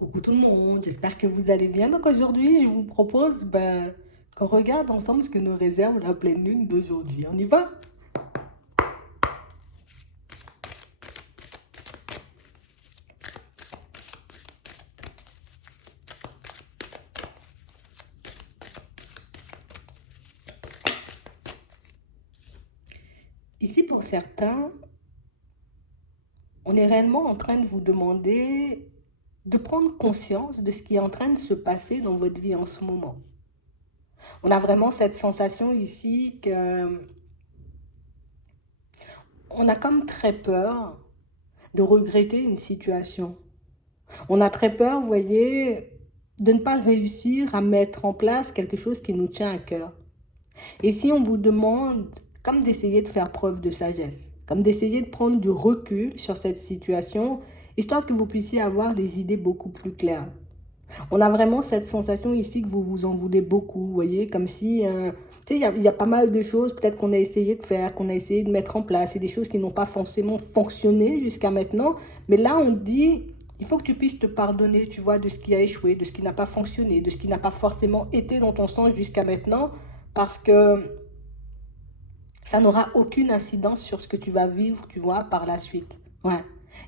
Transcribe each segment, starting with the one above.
Coucou tout le monde, j'espère que vous allez bien. Donc aujourd'hui, je vous propose qu'on regarde ensemble ce que nous réserve la pleine lune d'aujourd'hui. On y va? Ici, pour certains, on est réellement en train de vous demander de prendre conscience de ce qui est en train de se passer dans votre vie en ce moment. On a vraiment cette sensation ici que on a comme très peur de regretter une situation. On a très peur, vous voyez, de ne pas réussir à mettre en place quelque chose qui nous tient à cœur. Et si on vous demande, comme d'essayer de faire preuve de sagesse, comme d'essayer de prendre du recul sur cette situation, histoire que vous puissiez avoir des idées beaucoup plus claires. On a vraiment cette sensation ici que vous vous en voulez beaucoup, vous voyez, comme si, tu sais, il y a pas mal de choses peut-être qu'on a essayé de faire, qu'on a essayé de mettre en place, et des choses qui n'ont pas forcément fonctionné jusqu'à maintenant, mais là on dit, il faut que tu puisses te pardonner, tu vois, de ce qui a échoué, de ce qui n'a pas fonctionné, de ce qui n'a pas forcément été dans ton sens jusqu'à maintenant, parce que ça n'aura aucune incidence sur ce que tu vas vivre, tu vois, par la suite. Ouais.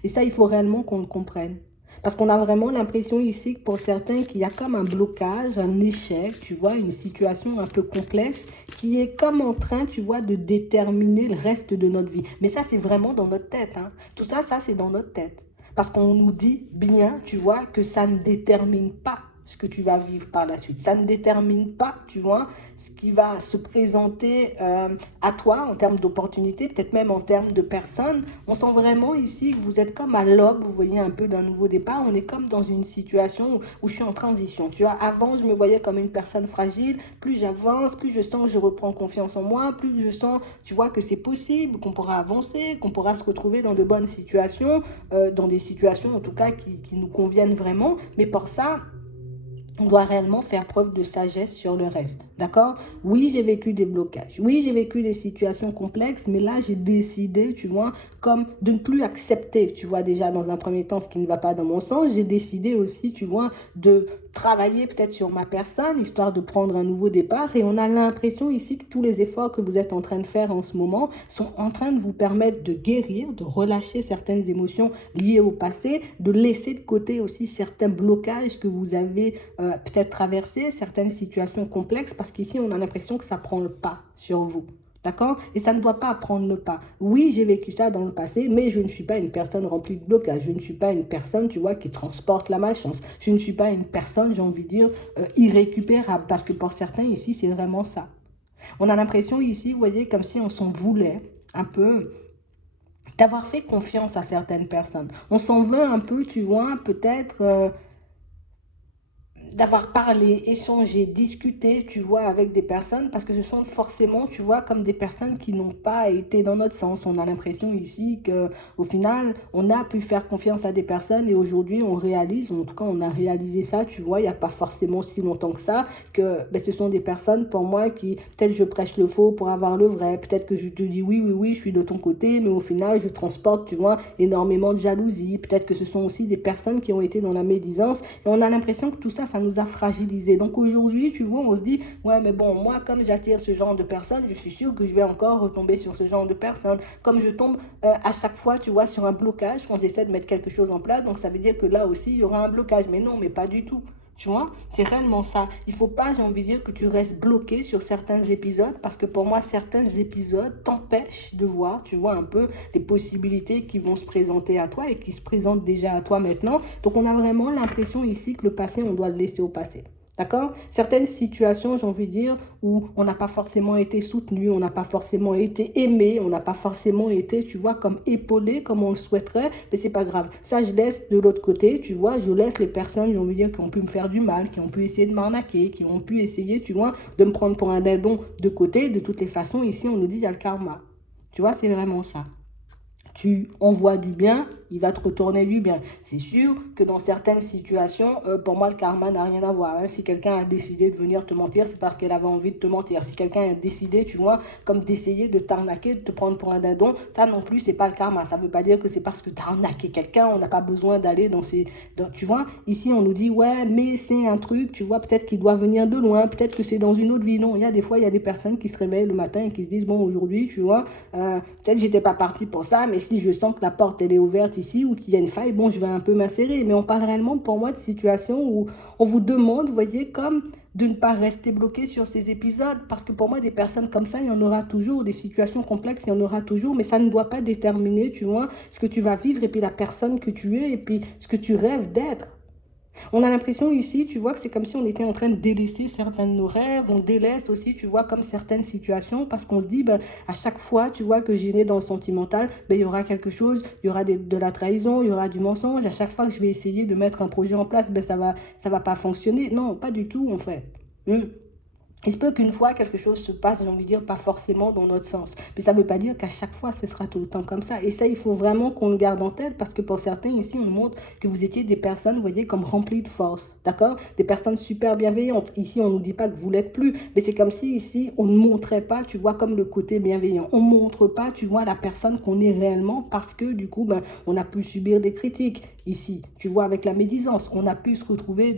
Et ça, il faut réellement qu'on le comprenne. Parce qu'on a vraiment l'impression ici que pour certains, qu'il y a comme un blocage, un échec, tu vois, une situation un peu complexe qui est comme en train, tu vois, de déterminer le reste de notre vie. Mais ça, c'est vraiment dans notre tête, hein. Tout ça, c'est dans notre tête. Parce qu'on nous dit bien, tu vois, que ça ne détermine pas ce que tu vas vivre par la suite. Ça ne détermine pas, tu vois, ce qui va se présenter à toi en termes d'opportunités, peut-être même en termes de personnes. On sent vraiment ici que vous êtes comme à l'aube, vous voyez, un peu d'un nouveau départ. On est comme dans une situation où je suis en transition. Tu vois, avant, je me voyais comme une personne fragile. Plus j'avance, plus je sens que je reprends confiance en moi, plus je sens, tu vois, que c'est possible, qu'on pourra avancer, qu'on pourra se retrouver dans de bonnes situations, dans des situations en tout cas qui nous conviennent vraiment. Mais pour ça, on doit réellement faire preuve de sagesse sur le reste, d'accord? Oui, j'ai vécu des blocages. Oui, j'ai vécu des situations complexes, mais là, j'ai décidé, tu vois, comme de ne plus accepter, tu vois, déjà dans un premier temps, ce qui ne va pas dans mon sens. J'ai décidé aussi, tu vois, de travailler peut-être sur ma personne, histoire de prendre un nouveau départ. Et on a l'impression ici que tous les efforts que vous êtes en train de faire en ce moment sont en train de vous permettre de guérir, de relâcher certaines émotions liées au passé, de laisser de côté aussi certains blocages que vous avez peut-être traversé, certaines situations complexes, parce qu'ici, on a l'impression que ça prend le pas sur vous. D'accord? Et ça ne doit pas prendre le pas. Oui, j'ai vécu ça dans le passé, mais je ne suis pas une personne remplie de blocages. Je ne suis pas une personne, tu vois, qui transporte la malchance. Je ne suis pas une personne, j'ai envie de dire, irrécupérable. Parce que pour certains, ici, c'est vraiment ça. On a l'impression ici, vous voyez, comme si on s'en voulait un peu d'avoir fait confiance à certaines personnes. On s'en veut un peu, tu vois, peut-être d'avoir parlé, échangé, discuté, tu vois, avec des personnes, parce que ce sont forcément, tu vois, comme des personnes qui n'ont pas été dans notre sens. On a l'impression ici que, au final, on a pu faire confiance à des personnes et aujourd'hui, on réalise, ou en tout cas, on a réalisé ça, tu vois, il n'y a pas forcément si longtemps que ça, que ben, ce sont des personnes, pour moi, qui, peut-être je prêche le faux pour avoir le vrai, peut-être que je te dis oui, oui, oui, je suis de ton côté, mais au final, je transporte, tu vois, énormément de jalousie. Peut-être que ce sont aussi des personnes qui ont été dans la médisance et on a l'impression que tout ça, ça nous a fragilisés. Donc aujourd'hui, tu vois, on se dit, ouais, mais bon, moi, comme j'attire ce genre de personnes, je suis sûre que je vais encore retomber sur ce genre de personnes. Comme je tombe à chaque fois, tu vois, sur un blocage quand j'essaie de mettre quelque chose en place, donc ça veut dire que là aussi, il y aura un blocage. Mais non, mais pas du tout. Tu vois, c'est réellement ça. Il faut pas, j'ai envie de dire, que tu restes bloqué sur certains épisodes parce que pour moi, certains épisodes t'empêchent de voir, tu vois, un peu les possibilités qui vont se présenter à toi et qui se présentent déjà à toi maintenant. Donc, on a vraiment l'impression ici que le passé, on doit le laisser au passé. D'accord? Certaines situations, j'ai envie de dire, où on n'a pas forcément été soutenu, on n'a pas forcément été aimé, on n'a pas forcément été, tu vois, comme épaulé comme on le souhaiterait, mais c'est pas grave. Ça, je laisse de l'autre côté, tu vois, je laisse les personnes, j'ai envie de dire, qui ont pu me faire du mal, qui ont pu essayer de m'arnaquer, qui ont pu essayer, tu vois, de me prendre pour un dindon de côté. De toutes les façons, ici, on nous dit, il y a le karma. Tu vois, c'est vraiment ça. Tu envoies du bien, il va te retourner du bien. C'est sûr que dans certaines situations, pour moi, le karma n'a rien à voir, hein. Si quelqu'un a décidé de venir te mentir, c'est parce qu'elle avait envie de te mentir. Si quelqu'un a décidé, tu vois, comme d'essayer de t'arnaquer, de te prendre pour un dindon, ça non plus, c'est pas le karma. Ça veut pas dire que c'est parce que tu as arnaqué quelqu'un, on n'a pas besoin d'aller dans ces... tu vois, ici, on nous dit, ouais, mais c'est un truc, tu vois, peut-être qu'il doit venir de loin, peut-être que c'est dans une autre vie. Non, il y a des fois, il y a des personnes qui se réveillent le matin et qui se disent, bon, aujourd'hui, tu vois, peut-être que j'étais pas parti pour ça, mais si je sens que la porte, elle est ouverte ici ou qu'il y a une faille, bon, je vais un peu m'insérer. Mais on parle réellement, pour moi, de situations où on vous demande, vous voyez, comme de ne pas rester bloqué sur ces épisodes, parce que pour moi, des personnes comme ça, il y en aura toujours, des situations complexes, il y en aura toujours, mais ça ne doit pas déterminer, tu vois, ce que tu vas vivre et puis la personne que tu es et puis ce que tu rêves d'être. On a l'impression ici, tu vois, que c'est comme si on était en train de délaisser certains de nos rêves, on délaisse aussi, tu vois, comme certaines situations, parce qu'on se dit, ben, à chaque fois, tu vois, que j'irai dans le sentimental, ben, il y aura quelque chose, il y aura de la trahison, il y aura du mensonge, à chaque fois que je vais essayer de mettre un projet en place, ben, ça va pas fonctionner. Non, pas du tout, en fait. Il se peut qu'une fois quelque chose se passe, j'ai envie de dire, pas forcément dans notre sens. Mais ça ne veut pas dire qu'à chaque fois, ce sera tout le temps comme ça. Et ça, il faut vraiment qu'on le garde en tête parce que pour certains, ici, on montre que vous étiez des personnes, vous voyez, comme remplies de force. D'accord? Des personnes super bienveillantes. Ici, on ne nous dit pas que vous l'êtes plus. Mais c'est comme si, ici, on ne montrait pas, tu vois, comme le côté bienveillant. On ne montre pas, tu vois, la personne qu'on est réellement parce que, du coup, ben, on a pu subir des critiques. Ici, tu vois, avec la médisance, on a pu se retrouver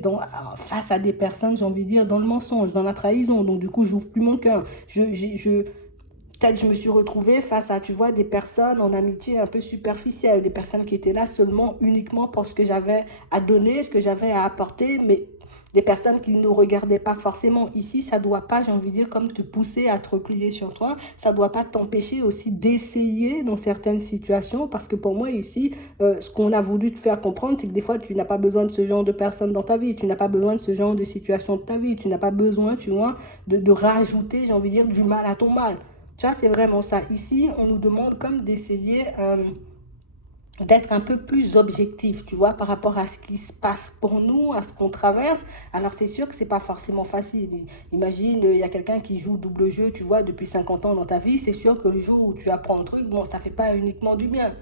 face à des personnes, j'ai envie de dire, dans le mensonge, dans la trahison. Donc, du coup, j'ouvre plus mon cœur. Peut-être je me suis retrouvée face à, tu vois, des personnes en amitié un peu superficielle, des personnes qui étaient là seulement, uniquement pour ce que j'avais à donner, ce que j'avais à apporter, mais des personnes qui ne nous regardaient pas forcément. Ici, ça ne doit pas, j'ai envie de dire, comme te pousser à te replier sur toi, ça ne doit pas t'empêcher aussi d'essayer dans certaines situations, parce que pour moi, ici, ce qu'on a voulu te faire comprendre, c'est que des fois, tu n'as pas besoin de ce genre de personnes dans ta vie, tu n'as pas besoin de ce genre de situation de ta vie, tu n'as pas besoin, tu vois, de rajouter, j'ai envie de dire, du mal à ton mal. Tu vois, c'est vraiment ça. Ici, on nous demande comme d'essayer d'être un peu plus objectif, tu vois, par rapport à ce qui se passe pour nous, à ce qu'on traverse. Alors, c'est sûr que c'est pas forcément facile. Imagine, il y a quelqu'un qui joue double jeu, tu vois, depuis 50 ans dans ta vie. C'est sûr que le jour où tu apprends un truc, bon, ça fait pas uniquement du bien.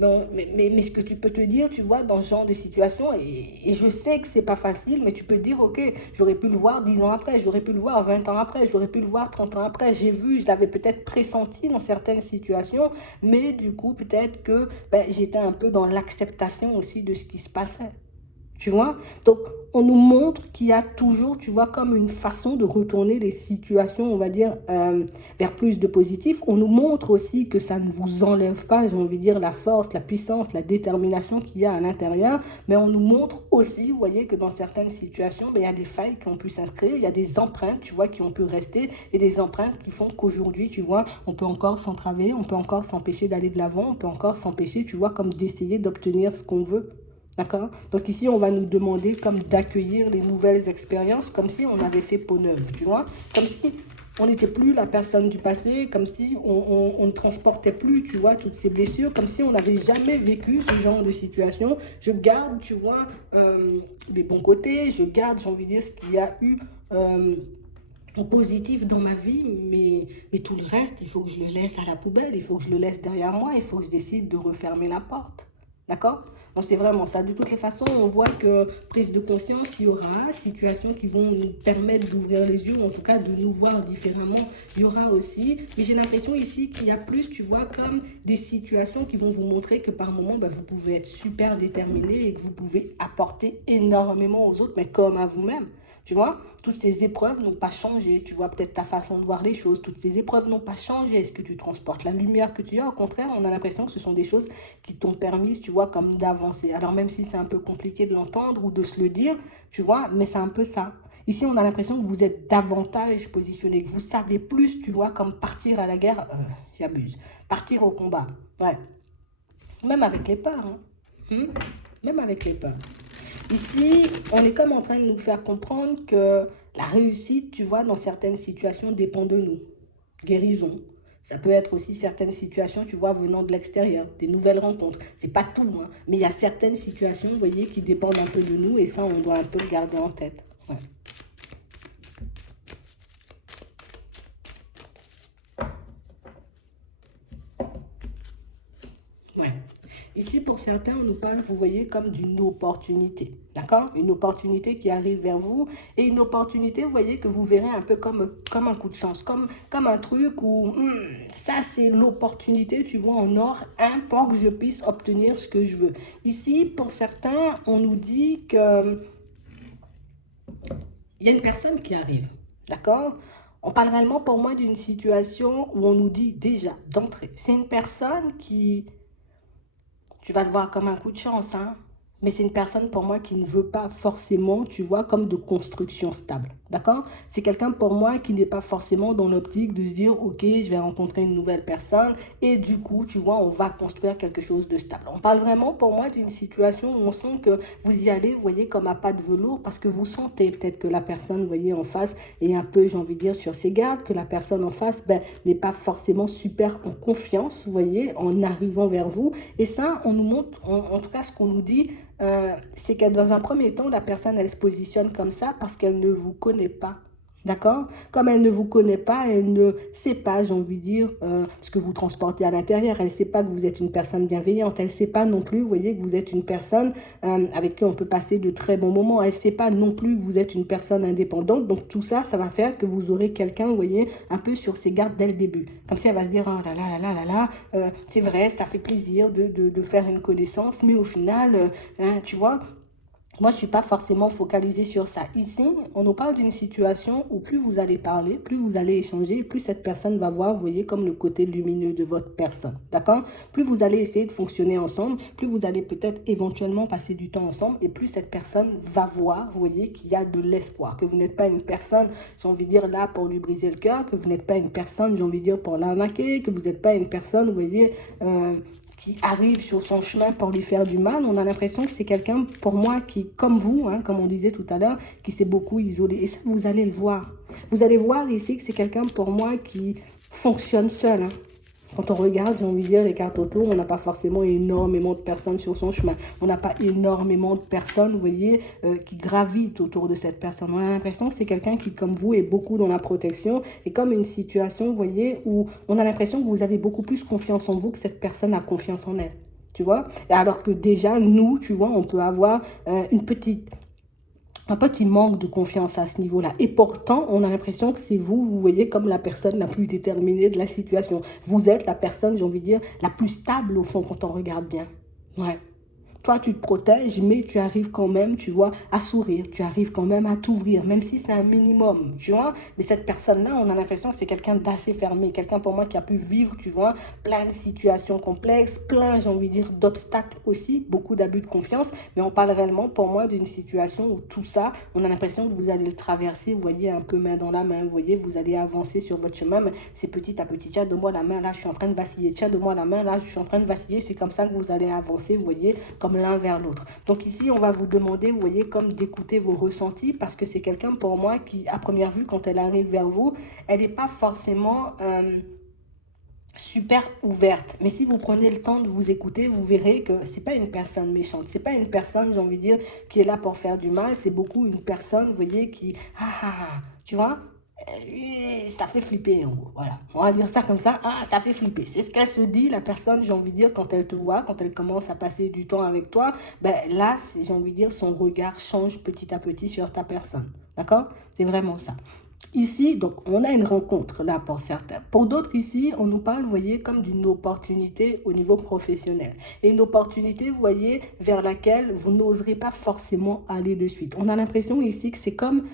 Mais ce que tu peux te dire, tu vois, dans ce genre de situation, et je sais que c'est pas facile, mais tu peux te dire, ok, j'aurais pu le voir 10 ans après, j'aurais pu le voir 20 ans après, j'aurais pu le voir 30 ans après, j'ai vu, je l'avais peut-être pressenti dans certaines situations, mais du coup, peut-être que ben, j'étais un peu dans l'acceptation aussi de ce qui se passait. Tu vois? Donc, on nous montre qu'il y a toujours, tu vois, comme une façon de retourner les situations, on va dire, vers plus de positif. On nous montre aussi que ça ne vous enlève pas, j'ai envie de dire, la force, la puissance, la détermination qu'il y a à l'intérieur. Mais on nous montre aussi, vous voyez, que dans certaines situations, ben, il y a des failles qui ont pu s'inscrire, il y a des empreintes, tu vois, qui ont pu rester, et des empreintes qui font qu'aujourd'hui, tu vois, on peut encore s'entraver, on peut encore s'empêcher d'aller de l'avant, on peut encore s'empêcher, tu vois, comme d'essayer d'obtenir ce qu'on veut. D'accord? Donc ici, on va nous demander comme d'accueillir les nouvelles expériences, comme si on avait fait peau neuve, tu vois? Comme si on n'était plus la personne du passé, comme si on ne transportait plus, tu vois, toutes ces blessures, comme si on n'avait jamais vécu ce genre de situation. Je garde, tu vois, les bons côtés, je garde, j'ai envie de dire, ce qu'il y a eu en positif dans ma vie, mais tout le reste, il faut que je le laisse à la poubelle, il faut que je le laisse derrière moi, il faut que je décide de refermer la porte. D'accord? Donc c'est vraiment ça. De toutes les façons, on voit que prise de conscience, il y aura situations qui vont nous permettre d'ouvrir les yeux, ou en tout cas de nous voir différemment, il y aura aussi. Mais j'ai l'impression ici qu'il y a plus, tu vois, comme des situations qui vont vous montrer que par moment, ben, vous pouvez être super déterminé et que vous pouvez apporter énormément aux autres, mais comme à vous-même. Tu vois, toutes ces épreuves n'ont pas changé. Tu vois, peut-être ta façon de voir les choses. Toutes ces épreuves n'ont pas changé. Est-ce que tu transportes la lumière que tu as? Au contraire, on a l'impression que ce sont des choses qui t'ont permis, tu vois, comme d'avancer. Alors même si c'est un peu compliqué de l'entendre ou de se le dire, tu vois, mais c'est un peu ça. Ici, on a l'impression que vous êtes davantage positionné, que vous savez plus, tu vois, comme partir à la guerre, j'abuse. Partir au combat, ouais. Même avec les peurs, hein. Même avec les peurs. Ici, on est comme en train de nous faire comprendre que la réussite, tu vois, dans certaines situations dépend de nous. Guérison. Ça peut être aussi certaines situations, tu vois, venant de l'extérieur, des nouvelles rencontres. C'est pas tout, hein, mais il y a certaines situations, vous voyez, qui dépendent un peu de nous et ça, on doit un peu le garder en tête. Ouais. Ouais. Ici, pour certains, on nous parle, vous voyez, comme d'une opportunité, d'accord? Une opportunité qui arrive vers vous et une opportunité, vous voyez, que vous verrez un peu comme un coup de chance, comme un truc où ça, c'est l'opportunité, tu vois, en or, un, pour que je puisse obtenir ce que je veux. Ici, pour certains, on nous dit que il y a une personne qui arrive, d'accord? On parle réellement pour moi d'une situation où on nous dit déjà d'entrée, c'est une personne qui, tu vas le voir comme un coup de chance, hein, mais c'est une personne pour moi qui ne veut pas forcément, tu vois, comme de construction stable, d'accord? C'est quelqu'un pour moi qui n'est pas forcément dans l'optique de se dire, ok, je vais rencontrer une nouvelle personne et du coup, tu vois, on va construire quelque chose de stable. On parle vraiment pour moi d'une situation où on sent que vous y allez, vous voyez, comme à pas de velours parce que vous sentez peut-être que la personne, vous voyez, en face est un peu, j'ai envie de dire, sur ses gardes, que la personne en face, ben, n'est pas forcément super en confiance, vous voyez, en arrivant vers vous. Et ça, on nous montre, en tout cas, ce qu'on nous dit, c'est que dans un premier temps, la personne, elle se positionne comme ça parce qu'elle ne vous connaît pas. D'accord? Comme elle ne vous connaît pas, elle ne sait pas, j'ai envie de dire, ce que vous transportez à l'intérieur. Elle ne sait pas que vous êtes une personne bienveillante. Elle ne sait pas non plus, vous voyez, que vous êtes une personne avec qui on peut passer de très bons moments. Elle ne sait pas non plus que vous êtes une personne indépendante. Donc tout ça, ça va faire que vous aurez quelqu'un, vous voyez, un peu sur ses gardes dès le début. Comme si elle va se dire, oh là là là là là là, c'est vrai, ça fait plaisir de faire une connaissance, mais au final, tu vois, moi, je ne suis pas forcément focalisée sur ça. Ici, on nous parle d'une situation où plus vous allez parler, plus vous allez échanger, plus cette personne va voir, vous voyez, comme le côté lumineux de votre personne. D'accord? Plus vous allez essayer de fonctionner ensemble, plus vous allez peut-être éventuellement passer du temps ensemble et plus cette personne va voir, vous voyez, qu'il y a de l'espoir, que vous n'êtes pas une personne, j'ai envie de dire, là pour lui briser le cœur, que vous n'êtes pas une personne, j'ai envie de dire, pour l'arnaquer, que vous n'êtes pas une personne, vous voyez, qui arrive sur son chemin pour lui faire du mal, on a l'impression que c'est quelqu'un, pour moi, qui, comme vous, hein, comme on disait tout à l'heure, qui s'est beaucoup isolé. Et ça, vous allez le voir. Vous allez voir ici que c'est quelqu'un, pour moi, qui fonctionne seul. Hein. Quand on regarde, j'ai envie de dire, les cartes autour, on n'a pas forcément énormément de personnes sur son chemin. On n'a pas énormément de personnes, vous voyez, qui gravitent autour de cette personne. On a l'impression que c'est quelqu'un qui, comme vous, est beaucoup dans la protection et comme une situation, vous voyez, où on a l'impression que vous avez beaucoup plus confiance en vous que cette personne a confiance en elle. Tu vois? Alors que déjà, nous, tu vois, on peut avoir une petite un petit manque de confiance à ce niveau-là. Et pourtant, on a l'impression que c'est vous, vous voyez, comme la personne la plus déterminée de la situation. Vous êtes la personne, j'ai envie de dire, la plus stable au fond quand on regarde bien. Ouais. Toi, tu te protèges, mais tu arrives quand même, tu vois, à sourire. Tu arrives quand même à t'ouvrir, même si c'est un minimum, tu vois. Mais cette personne-là, on a l'impression que c'est quelqu'un d'assez fermé. Quelqu'un, pour moi, qui a pu vivre, tu vois, plein de situations complexes, plein, j'ai envie de dire, d'obstacles aussi, beaucoup d'abus de confiance. Mais on parle réellement, pour moi, d'une situation où tout ça, on a l'impression que vous allez le traverser, vous voyez, un peu main dans la main. Vous voyez, vous allez avancer sur votre chemin, mais c'est petit à petit. Tiens, de moi la main, là, je suis en train de vaciller. Tiens, de moi la main, là, je suis en train de vaciller. C'est comme ça que vous allez avancer, vous voyez, comme l'un vers l'autre. Donc ici, on va vous demander, vous voyez, comme d'écouter vos ressentis parce que c'est quelqu'un pour moi qui, à première vue, quand elle arrive vers vous, elle n'est pas forcément super ouverte. Mais si vous prenez le temps de vous écouter, vous verrez que c'est pas une personne méchante. C'est pas une personne, j'ai envie de dire, qui est là pour faire du mal. C'est beaucoup une personne, vous voyez, qui, tu vois, ça fait flipper en gros. Voilà, on va dire ça comme ça. Ah, ça fait flipper. C'est ce qu'elle se dit, la personne, j'ai envie de dire, quand elle te voit, quand elle commence à passer du temps avec toi. Ben là, j'ai envie de dire, son regard change petit à petit sur ta personne. D'accord? C'est vraiment ça. Ici, donc, on a une rencontre là pour certains. Pour d'autres ici, on nous parle, vous voyez, comme d'une opportunité au niveau professionnel. Et une opportunité, vous voyez, vers laquelle vous n'oserez pas forcément aller de suite. On a l'impression ici que c'est comme,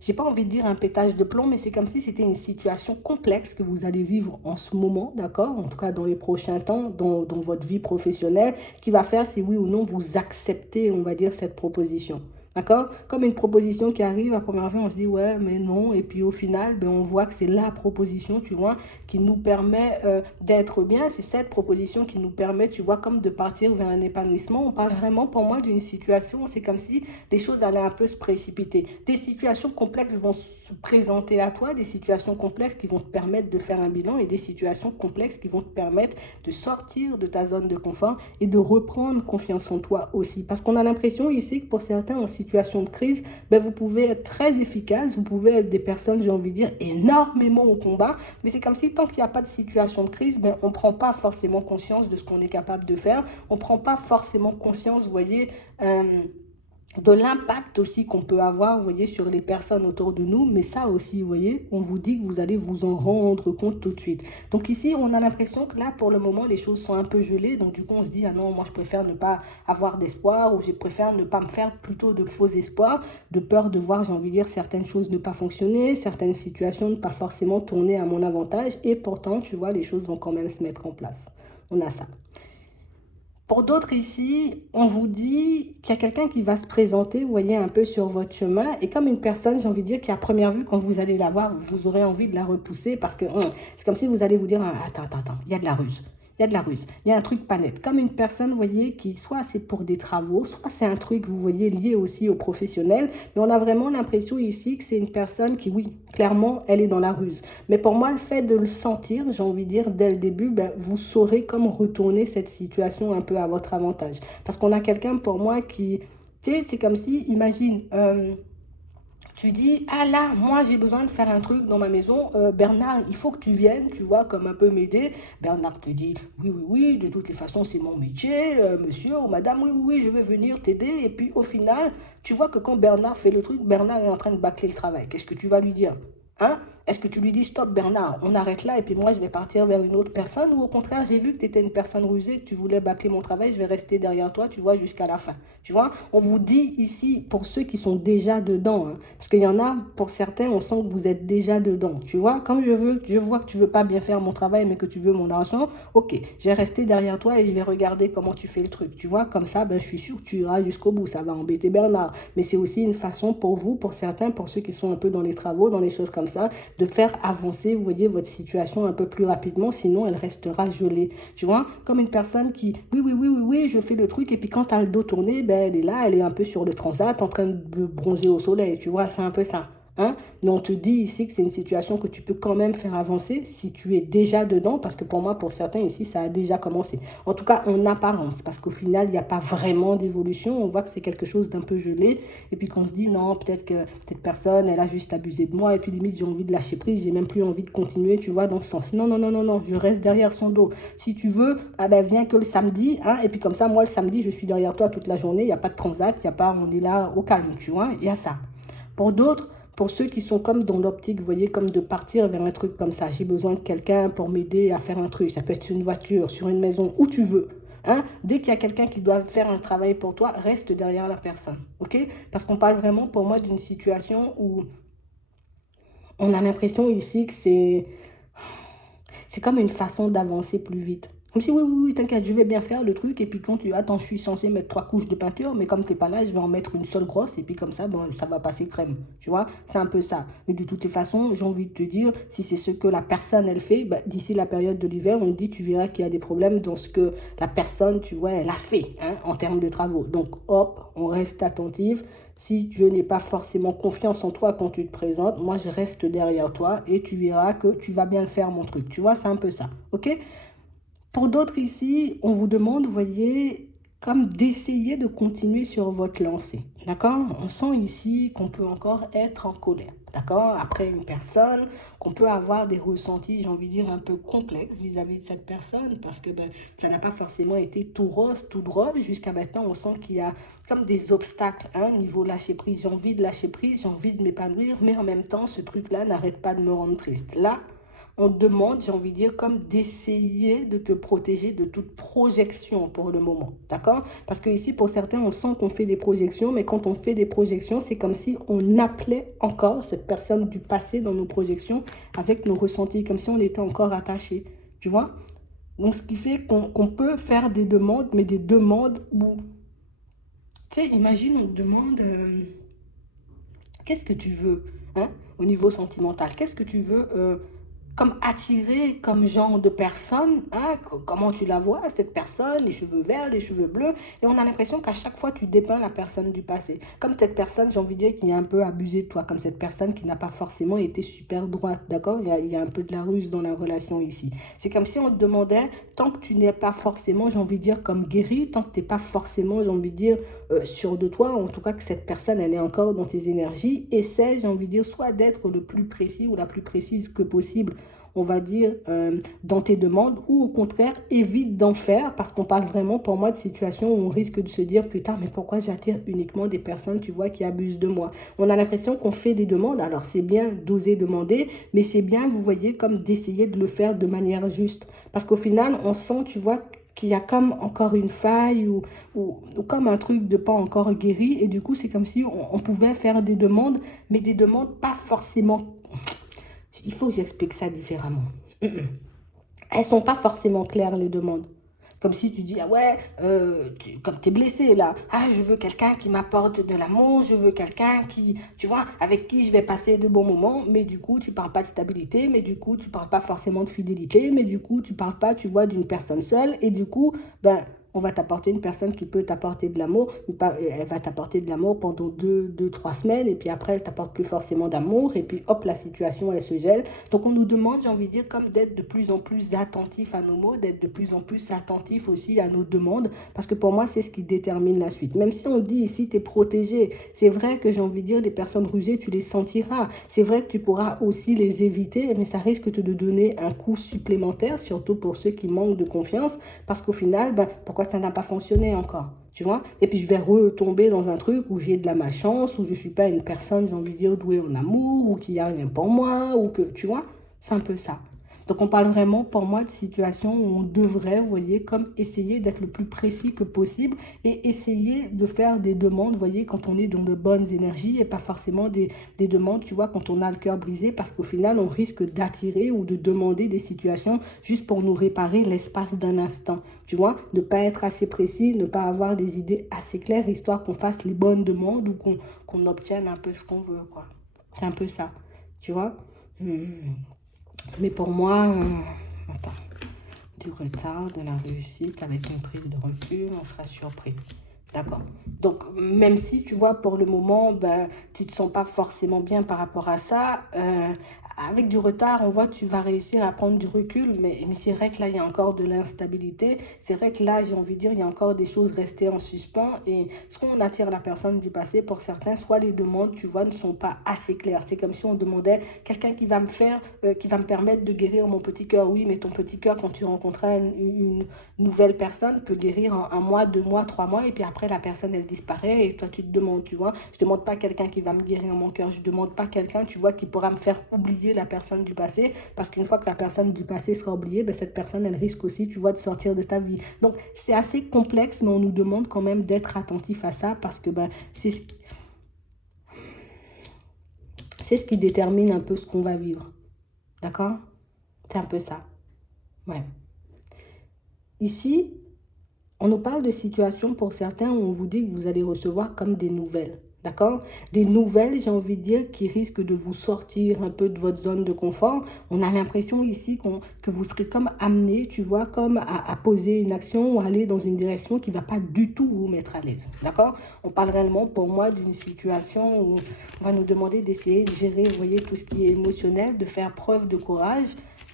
j'ai pas envie de dire un pétage de plomb, mais c'est comme si c'était une situation complexe que vous allez vivre en ce moment, d'accord? En tout cas, dans les prochains temps, dans votre vie professionnelle, qui va faire si oui ou non vous acceptez, on va dire, cette proposition. D'accord? Comme une proposition qui arrive, à première vue, on se dit, ouais, mais non. Et puis au final, ben, on voit que c'est la proposition, tu vois, qui nous permet d'être bien. C'est cette proposition qui nous permet, tu vois, comme de partir vers un épanouissement. On parle vraiment, pour moi, d'une situation, c'est comme si les choses allaient un peu se précipiter. Des situations complexes vont se présenter à toi, des situations complexes qui vont te permettre de faire un bilan et des situations complexes qui vont te permettre de sortir de ta zone de confort et de reprendre confiance en toi aussi. Parce qu'on a l'impression ici que pour certains, en situation situation de crise, ben, vous pouvez être très efficace, vous pouvez être des personnes, j'ai envie de dire, énormément au combat, mais c'est comme si tant qu'il n'y a pas de situation de crise, ben, on ne prend pas forcément conscience de ce qu'on est capable de faire, on ne prend pas forcément conscience, vous voyez, de l'impact aussi qu'on peut avoir, vous voyez, sur les personnes autour de nous, mais ça aussi, vous voyez, on vous dit que vous allez vous en rendre compte tout de suite. Donc ici, on a l'impression que là, pour le moment, les choses sont un peu gelées, donc du coup, on se dit, ah non, moi, je préfère ne pas avoir d'espoir, ou je préfère ne pas me faire plutôt de faux espoirs, de peur de voir, j'ai envie de dire, certaines choses ne pas fonctionner, certaines situations ne pas forcément tourner à mon avantage, et pourtant, tu vois, les choses vont quand même se mettre en place. On a ça. Pour d'autres ici, on vous dit qu'il y a quelqu'un qui va se présenter, vous voyez, un peu sur votre chemin. Et comme une personne, j'ai envie de dire, qui à première vue, quand vous allez la voir, vous aurez envie de la repousser parce que c'est comme si vous allez vous dire, ah, attends, il y a de la ruse. Il y a de la ruse, il y a un truc pas net. Comme une personne, vous voyez, qui soit c'est pour des travaux, soit c'est un truc, vous voyez, lié aussi au professionnel. Mais on a vraiment l'impression ici que c'est une personne qui, oui, clairement, elle est dans la ruse. Mais pour moi, le fait de le sentir, j'ai envie de dire, dès le début, ben, vous saurez comment retourner cette situation un peu à votre avantage. Parce qu'on a quelqu'un, pour moi, qui, tu sais, c'est comme si, imagine, tu dis, ah là, moi j'ai besoin de faire un truc dans ma maison, Bernard, il faut que tu viennes, tu vois, comme un peu m'aider. Bernard te dit, oui, oui, oui, de toutes les façons, c'est mon métier, monsieur ou madame, oui, oui, oui, je vais venir t'aider. Et puis au final, tu vois que quand Bernard fait le truc, Bernard est en train de bâcler le travail. Qu'est-ce que tu vas lui dire? Hein? Est-ce que tu lui dis, stop Bernard, on arrête là et puis moi je vais partir vers une autre personne, ou au contraire, j'ai vu que tu étais une personne rusée, que tu voulais bâcler mon travail, je vais rester derrière toi, tu vois, jusqu'à la fin. Tu vois, on vous dit ici, pour ceux qui sont déjà dedans, hein, parce qu'il y en a, pour certains, on sent que vous êtes déjà dedans. Tu vois, comme je vois que tu veux pas bien faire mon travail, mais que tu veux mon argent, ok, je vais rester derrière toi et je vais regarder comment tu fais le truc. Tu vois, comme ça, ben, je suis sûr que tu iras jusqu'au bout. Ça va embêter Bernard. Mais c'est aussi une façon pour vous, pour certains, pour ceux qui sont un peu dans les travaux, dans les choses comme ça, de faire avancer, vous voyez, votre situation un peu plus rapidement, sinon elle restera gelée. Tu vois, comme une personne qui, oui, oui, oui, oui, oui, je fais le truc, et puis quand tu as le dos tourné, ben, elle est là, elle est un peu sur le transat, en train de bronzer au soleil, tu vois, c'est un peu ça. Hein? Mais on te dit ici que c'est une situation que tu peux quand même faire avancer si tu es déjà dedans, parce que pour moi, pour certains ici, ça a déjà commencé. En tout cas, en apparence, parce qu'au final, il n'y a pas vraiment d'évolution. On voit que c'est quelque chose d'un peu gelé. Et puis qu'on se dit, non, peut-être que cette personne, elle a juste abusé de moi. Et puis limite, j'ai envie de lâcher prise, j'ai même plus envie de continuer, tu vois, dans ce sens. Non, non, non, non, non, je reste derrière son dos. Si tu veux, ah ben, viens que le samedi. Hein, et puis comme ça, moi, le samedi, je suis derrière toi toute la journée. Il n'y a pas de transat, il n'y a pas, on est là au calme, tu vois. Il y a ça. Pour d'autres, pour ceux qui sont comme dans l'optique, vous voyez, comme de partir vers un truc comme ça. J'ai besoin de quelqu'un pour m'aider à faire un truc. Ça peut être sur une voiture, sur une maison, où tu veux. Hein? Dès qu'il y a quelqu'un qui doit faire un travail pour toi, reste derrière la personne. Ok? Parce qu'on parle vraiment pour moi d'une situation où on a l'impression ici que c'est comme une façon d'avancer plus vite. Comme si, oui, oui, oui, t'inquiète, je vais bien faire le truc. Et puis quand tu attends, je suis censé mettre 3 couches de peinture, mais comme t'es pas là, je vais en mettre une seule grosse. Et puis comme ça, bon, ça va passer crème. Tu vois, c'est un peu ça. Mais de toutes les façons, j'ai envie de te dire, si c'est ce que la personne, elle fait, bah, d'ici la période de l'hiver, on dit, tu verras qu'il y a des problèmes dans ce que la personne, tu vois, elle a fait, hein, en termes de travaux. Donc, hop, on reste attentif. Si je n'ai pas forcément confiance en toi quand tu te présentes, moi je reste derrière toi et tu verras que tu vas bien le faire mon truc. Tu vois, c'est un peu ça. Ok? Pour d'autres ici, on vous demande, vous voyez, comme d'essayer de continuer sur votre lancée. D'accord? On sent ici qu'on peut encore être en colère. D'accord? Après une personne, qu'on peut avoir des ressentis, j'ai envie de dire, un peu complexes vis-à-vis de cette personne, parce que ben, ça n'a pas forcément été tout rose, tout drôle. Jusqu'à maintenant, on sent qu'il y a comme des obstacles, hein, niveau lâcher prise. J'ai envie de lâcher prise, j'ai envie de m'épanouir, mais en même temps, ce truc-là n'arrête pas de me rendre triste. Là, on te demande, j'ai envie de dire, comme d'essayer de te protéger de toute projection pour le moment. D'accord? Parce que ici, pour certains, on sent qu'on fait des projections, mais quand on fait des projections, c'est comme si on appelait encore cette personne du passé dans nos projections avec nos ressentis, comme si on était encore attaché. Tu vois? Donc, ce qui fait qu'on peut faire des demandes, mais des demandes où, tu sais, imagine, on te demande, qu'est-ce que tu veux, hein, au niveau sentimental? Qu'est-ce que tu veux comme attiré comme genre de personne, hein, comment tu la vois, cette personne, les cheveux verts, les cheveux bleus, et on a l'impression qu'à chaque fois, tu dépeins la personne du passé. Comme cette personne, j'ai envie de dire, qui a un peu abusé de toi, comme cette personne qui n'a pas forcément été super droite, d'accord? Il y a un peu de la ruse dans la relation ici. C'est comme si on te demandait, tant que tu n'es pas forcément, j'ai envie de dire, comme guéri, tant que tu n'es pas forcément, j'ai envie de dire, sûr de toi, en tout cas que cette personne, elle est encore dans tes énergies, essaie, j'ai envie de dire, soit d'être le plus précis ou la plus précise que possible, on va dire, dans tes demandes, ou au contraire, évite d'en faire, parce qu'on parle vraiment, pour moi, de situations où on risque de se dire, putain, mais pourquoi j'attire uniquement des personnes, tu vois, qui abusent de moi? On a l'impression qu'on fait des demandes, alors c'est bien d'oser demander, mais c'est bien, vous voyez, comme d'essayer de le faire de manière juste. Parce qu'au final, on sent, tu vois, qu'il y a comme encore une faille ou comme un truc de pas encore guéri, et du coup, c'est comme si on pouvait faire des demandes, mais des demandes pas forcément. Il faut que j'explique ça différemment. Elles sont pas forcément claires, les demandes. Comme si tu dis, ah ouais, comme tu es blessé là, ah je veux quelqu'un qui m'apporte de l'amour, je veux quelqu'un qui, tu vois, avec qui je vais passer de bons moments, mais du coup tu parles pas de stabilité, mais du coup tu parles pas forcément de fidélité, mais du coup tu parles pas, tu vois, d'une personne seule, et du coup, ben, on va t'apporter une personne qui peut t'apporter de l'amour, elle va t'apporter de l'amour pendant 3 semaines, et puis après elle t'apporte plus forcément d'amour, et puis hop, la situation elle se gèle. Donc on nous demande, j'ai envie de dire, comme d'être de plus en plus attentif à nos mots, d'être de plus en plus attentif aussi à nos demandes, parce que pour moi, c'est ce qui détermine la suite. Même si on dit ici, tu es protégé, c'est vrai que j'ai envie de dire, les personnes rusées, tu les sentiras. C'est vrai que tu pourras aussi les éviter, mais ça risque de te donner un coup supplémentaire, surtout pour ceux qui manquent de confiance, parce qu'au final, ben, pourquoi ça n'a pas fonctionné encore? Tu vois? Et puis je vais retomber dans un truc où j'ai de la malchance, où je ne suis pas une personne, j'ai envie de dire, douée en amour, ou qui a rien pour moi, ou que, tu vois? C'est un peu ça. Donc on parle vraiment pour moi de situations où on devrait, vous voyez, comme essayer d'être le plus précis que possible et essayer de faire des demandes, vous voyez, quand on est dans de bonnes énergies et pas forcément des demandes, tu vois, quand on a le cœur brisé, parce qu'au final, on risque d'attirer ou de demander des situations juste pour nous réparer l'espace d'un instant, tu vois, ne pas être assez précis, ne pas avoir des idées assez claires, histoire qu'on fasse les bonnes demandes ou qu'on obtienne un peu ce qu'on veut, quoi. C'est un peu ça, tu vois. Mais pour moi, attends, du retard, de la réussite avec une prise de recul, on sera surpris. D'accord. Donc, même si, tu vois, pour le moment, ben, tu ne te sens pas forcément bien par rapport à ça, avec du retard, on voit que tu vas réussir à prendre du recul, mais c'est vrai que là, il y a encore de l'instabilité. C'est vrai que là, j'ai envie de dire, il y a encore des choses restées en suspens. Et soit on attire la personne du passé pour certains, soit les demandes, tu vois, ne sont pas assez claires. C'est comme si on demandait quelqu'un qui va me faire, qui va me permettre de guérir mon petit cœur. Oui, mais ton petit cœur, quand tu rencontras une nouvelle personne, peut guérir en 1 mois, 2 mois, 3 mois, et puis après, la personne, elle disparaît, et toi, tu te demandes, tu vois. Je ne demande pas quelqu'un qui va me guérir mon cœur, je ne demande pas quelqu'un, tu vois, qui pourra me faire oublier la personne du passé, parce qu'une fois que la personne du passé sera oubliée, ben, cette personne, elle risque aussi, tu vois, de sortir de ta vie. Donc, c'est assez complexe, mais on nous demande quand même d'être attentif à ça, parce que ben, c'est ce qui détermine un peu ce qu'on va vivre. D'accord? C'est un peu ça. Ouais. Ici, on nous parle de situations pour certains où on vous dit que vous allez recevoir comme des nouvelles. D'accord? Des nouvelles, j'ai envie de dire, qui risquent de vous sortir un peu de votre zone de confort. On a l'impression ici que vous serez comme amené, tu vois, comme à poser une action ou à aller dans une direction qui ne va pas du tout vous mettre à l'aise. D'accord? On parle réellement pour moi d'une situation où on va nous demander d'essayer de gérer, vous voyez, tout ce qui est émotionnel, de faire preuve de courage.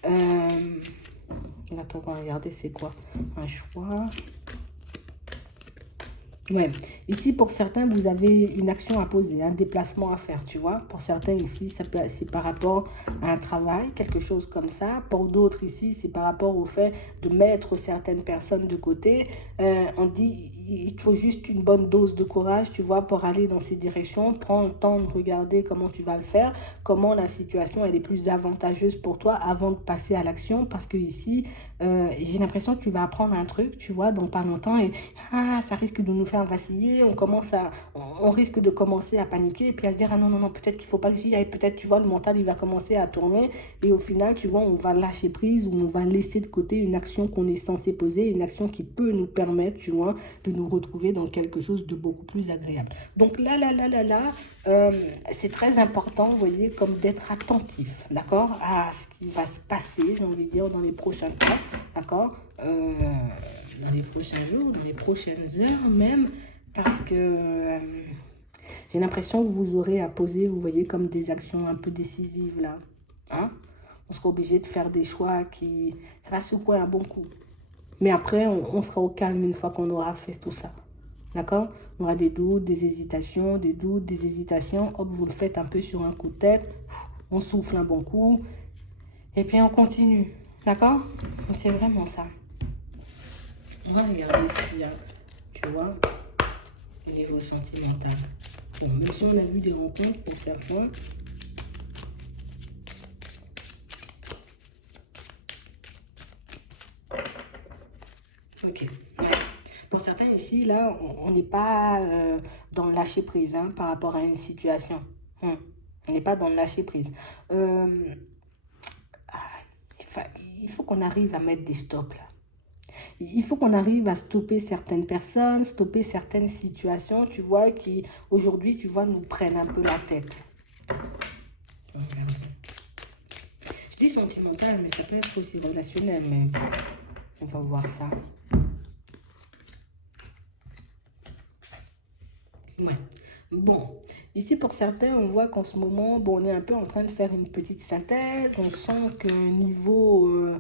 Attends, on va regarder c'est quoi? Un choix. Ouais. Ici, pour certains, vous avez une action à poser, un déplacement à faire, tu vois. Pour certains, ici, c'est par rapport à un travail, quelque chose comme ça. Pour d'autres, ici, c'est par rapport au fait de mettre certaines personnes de côté. On dit, il te faut juste une bonne dose de courage, tu vois, pour aller dans ces directions. Prends le temps de regarder comment tu vas le faire, comment la situation, elle est plus avantageuse pour toi avant de passer à l'action. Parce que ici, j'ai l'impression que tu vas apprendre un truc, tu vois, dans pas longtemps, et ça risque de nous faire vaciller, on risque de commencer à paniquer, et puis à se dire, ah non, non, non, peut-être qu'il ne faut pas que j'y aille, peut-être, tu vois, le mental, il va commencer à tourner, et au final, tu vois, on va lâcher prise, ou on va laisser de côté une action qu'on est censé poser, une action qui peut nous permettre, tu vois, de nous nous retrouver dans quelque chose de beaucoup plus agréable. Donc c'est très important, vous voyez, comme d'être attentif, d'accord, à ce qui va se passer, j'ai envie de dire, dans les prochains temps, d'accord, dans les prochains jours, dans les prochaines heures même, parce que j'ai l'impression que vous aurez à poser, vous voyez, comme des actions un peu décisives là, hein. On sera obligé de faire des choix qui ça va secouer un bon coup. Mais après, on sera au calme une fois qu'on aura fait tout ça. D'accord? On aura des doutes, des hésitations, des doutes, des hésitations. Hop, vous le faites un peu sur un coup de tête. On souffle un bon coup. Et puis on continue. D'accord? C'est vraiment ça. On va regarder ce qu'il y a, tu vois, au niveau sentimental. Bon, même si on a vu des rencontres pour certains, ok. Ouais. Pour certains ici, là, on n'est pas dans le lâcher prise hein, par rapport à une situation. On n'est pas dans le lâcher prise. Euh, enfin, il faut qu'on arrive à mettre des stops là. Il faut qu'on arrive à stopper certaines personnes, stopper certaines situations, tu vois, qui aujourd'hui, tu vois, nous prennent un peu la tête. Je dis sentimental, mais ça peut être aussi relationnel, mais on va voir ça. Ouais. Bon, ici pour certains, on voit qu'en ce moment, bon, on est un peu en train de faire une petite synthèse. On sent que niveau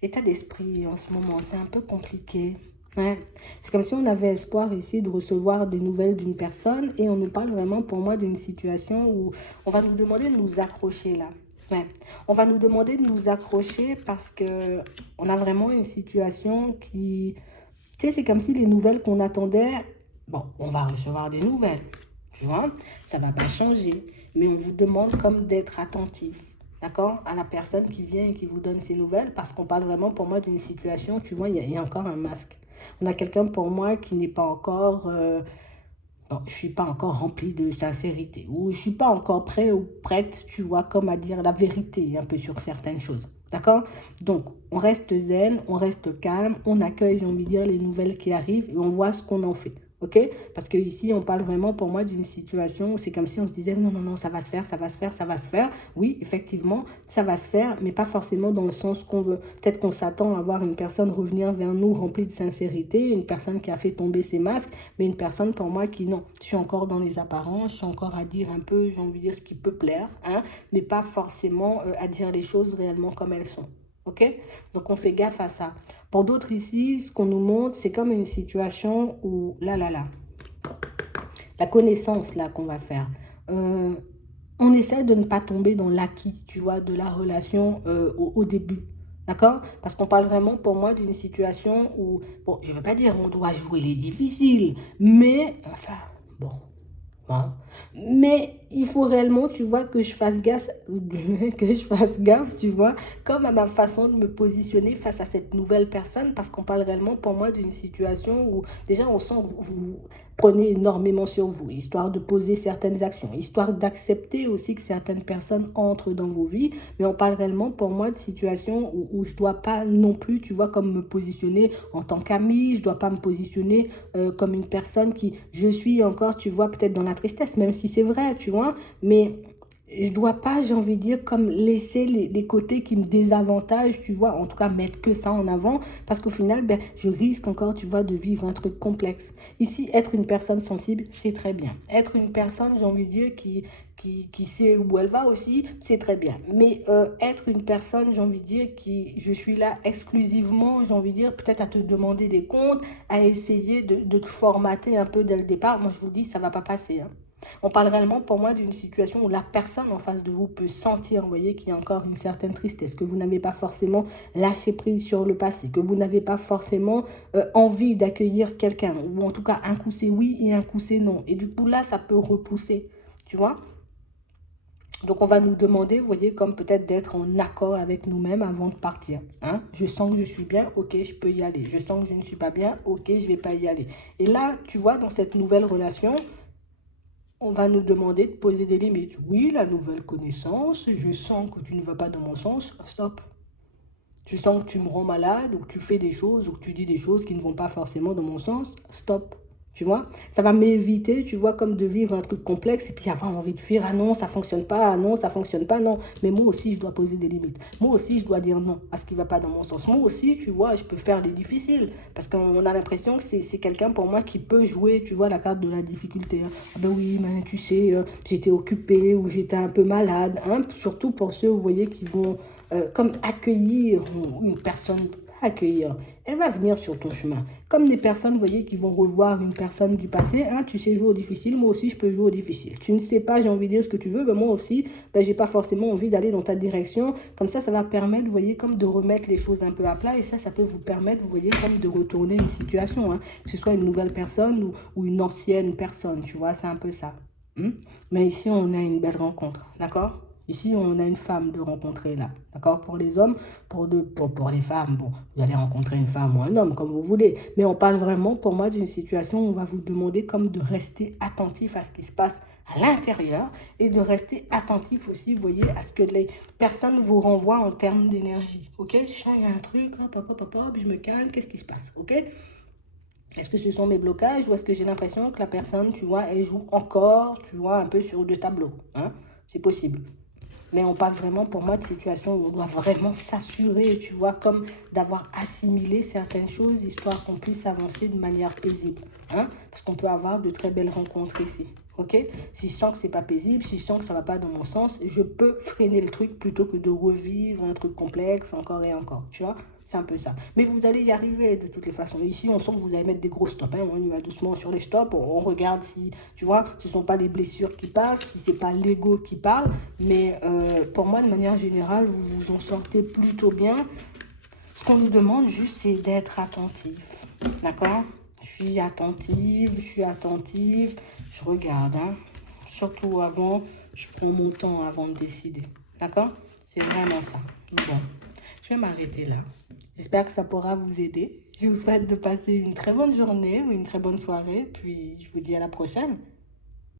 état d'esprit en ce moment, c'est un peu compliqué. Ouais. C'est comme si on avait espoir ici de recevoir des nouvelles d'une personne et on nous parle vraiment pour moi d'une situation où on va nous demander de nous accrocher là. Ouais. On va nous demander de nous accrocher parce que on a vraiment une situation qui, tu sais, c'est comme si les nouvelles qu'on attendait, bon, on va recevoir des nouvelles, tu vois, ça va pas changer, mais on vous demande comme d'être attentif, d'accord, à la personne qui vient et qui vous donne ces nouvelles, parce qu'on parle vraiment pour moi d'une situation, tu vois, il y a encore un masque. On a quelqu'un pour moi qui n'est pas encore, bon, je suis pas encore rempli de sincérité, ou je suis pas encore prêt ou prête, tu vois, comme à dire la vérité un peu sur certaines choses. D'accord? Donc, on reste zen, on reste calme, on accueille, j'ai envie de dire, les nouvelles qui arrivent et on voit ce qu'on en fait. OK? Parce que ici, on parle vraiment pour moi d'une situation où c'est comme si on se disait non, non, non, ça va se faire, ça va se faire, ça va se faire. Oui, effectivement, ça va se faire, mais pas forcément dans le sens qu'on veut. Peut-être qu'on s'attend à voir une personne revenir vers nous remplie de sincérité, une personne qui a fait tomber ses masques, mais une personne pour moi qui non. Je suis encore dans les apparences, je suis encore à dire un peu, j'ai envie de dire ce qui peut plaire, hein, mais pas forcément à dire les choses réellement comme elles sont. OK? Donc on fait gaffe à ça. Pour d'autres ici, ce qu'on nous montre, c'est comme une situation où, la connaissance là qu'on va faire. Euh, on essaie de ne pas tomber dans l'acquis, tu vois, de la relation au début. D'accord? Parce qu'on parle vraiment pour moi d'une situation où, bon, je ne veux pas dire on doit jouer les difficiles, mais, enfin, bon, hein. Mais il faut réellement, tu vois, que je fasse gaffe, que je fasse gaffe, tu vois, comme à ma façon de me positionner face à cette nouvelle personne, parce qu'on parle réellement pour moi d'une situation où déjà on sent que vous prenez énormément sur vous, histoire de poser certaines actions, histoire d'accepter aussi que certaines personnes entrent dans vos vies, mais on parle réellement pour moi de situations où je dois pas non plus, tu vois, comme me positionner en tant qu'ami, je dois pas me positionner comme une personne qui, je suis encore, tu vois, peut-être dans la tristesse, même si c'est vrai, tu vois, mais je dois pas, j'ai envie de dire, comme laisser les côtés qui me désavantagent, tu vois, en tout cas mettre que ça en avant, parce qu'au final, ben, je risque encore, tu vois, de vivre un truc complexe. Ici, être une personne sensible, c'est très bien. Être une personne, j'ai envie de dire, qui sait où elle va aussi, c'est très bien. Mais être une personne, j'ai envie de dire, qui, je suis là exclusivement, j'ai envie de dire, peut-être à te demander des comptes, à essayer de te formater un peu dès le départ, moi je vous dis, ça va pas passer, hein. On parle réellement pour moi d'une situation où la personne en face de vous peut sentir, vous voyez, qu'il y a encore une certaine tristesse, que vous n'avez pas forcément lâché prise sur le passé, que vous n'avez pas forcément envie d'accueillir quelqu'un, ou en tout cas un coup c'est oui et un coup c'est non. Et du coup là, ça peut repousser, tu vois. Donc on va nous demander, vous voyez, comme peut-être d'être en accord avec nous-mêmes avant de partir. Hein? Je sens que je suis bien, ok, je peux y aller. Je sens que je ne suis pas bien, ok, je ne vais pas y aller. Et là, tu vois, dans cette nouvelle relation, on va nous demander de poser des limites. Oui, la nouvelle connaissance, je sens que tu ne vas pas dans mon sens, stop. Je sens que tu me rends malade ou que tu fais des choses ou que tu dis des choses qui ne vont pas forcément dans mon sens. Stop. Tu vois, ça va m'éviter, tu vois, comme de vivre un truc complexe et puis avoir envie de fuir. Ah non, ça fonctionne pas. Ah non, ça fonctionne pas. Non. Mais moi aussi, je dois poser des limites. Moi aussi, je dois dire non à ce qui va pas dans mon sens. Moi aussi, tu vois, je peux faire les difficiles parce qu'on a l'impression que c'est quelqu'un pour moi qui peut jouer, tu vois, la carte de la difficulté. Hein. Ah ben oui, mais tu sais, j'étais occupée ou j'étais un peu malade. Hein. Surtout pour ceux, vous voyez, qui vont comme accueillir une personne, accueillir, elle va venir sur ton chemin. Comme des personnes, vous voyez, qui vont revoir une personne du passé, hein, tu sais jouer au difficile, moi aussi je peux jouer au difficile. Tu ne sais pas, j'ai envie de dire ce que tu veux, mais moi aussi, ben, j'ai pas forcément envie d'aller dans ta direction. Comme ça va permettre, vous voyez, comme de remettre les choses un peu à plat, et ça peut vous permettre, vous voyez, comme de retourner une situation, hein, que ce soit une nouvelle personne ou une ancienne personne, tu vois, c'est un peu ça. Hein. Mais ici, on a une belle rencontre, d'accord? Ici, on a une femme de rencontrer là, d'accord? Pour les hommes, pour les femmes, bon, vous allez rencontrer une femme ou un homme, comme vous voulez. Mais on parle vraiment, pour moi, d'une situation où on va vous demander comme de rester attentif à ce qui se passe à l'intérieur et de rester attentif aussi, vous voyez, à ce que les personnes vous renvoient en termes d'énergie, ok? Je sens, il y a un truc, hop, hop, hop, hop, je me calme, qu'est-ce qui se passe, ok? Est-ce que ce sont mes blocages ou est-ce que j'ai l'impression que la personne, tu vois, elle joue encore, tu vois, un peu sur deux tableaux, hein? C'est possible. Mais on parle vraiment, pour moi, de situations où on doit vraiment s'assurer, tu vois, comme d'avoir assimilé certaines choses, histoire qu'on puisse avancer de manière paisible. Hein? Parce qu'on peut avoir de très belles rencontres ici. Ok? Si je sens que c'est pas paisible, si je sens que ça va pas dans mon sens, je peux freiner le truc plutôt que de revivre un truc complexe encore et encore. Tu vois? C'est un peu ça. Mais vous allez y arriver de toutes les façons. Ici, on sent que vous allez mettre des gros stops. Hein. On y va doucement sur les stops. On regarde si, tu vois, ce ne sont pas les blessures qui parlent, si ce n'est pas l'ego qui parle. Mais pour moi, de manière générale, vous vous en sortez plutôt bien. Ce qu'on nous demande juste, c'est d'être attentif. D'accord? Je suis attentive, je regarde. Hein. Surtout avant, je prends mon temps avant de décider. D'accord? C'est vraiment ça. Bon, je vais m'arrêter là. J'espère que ça pourra vous aider. Je vous souhaite de passer une très bonne journée ou une très bonne soirée. Puis je vous dis à la prochaine.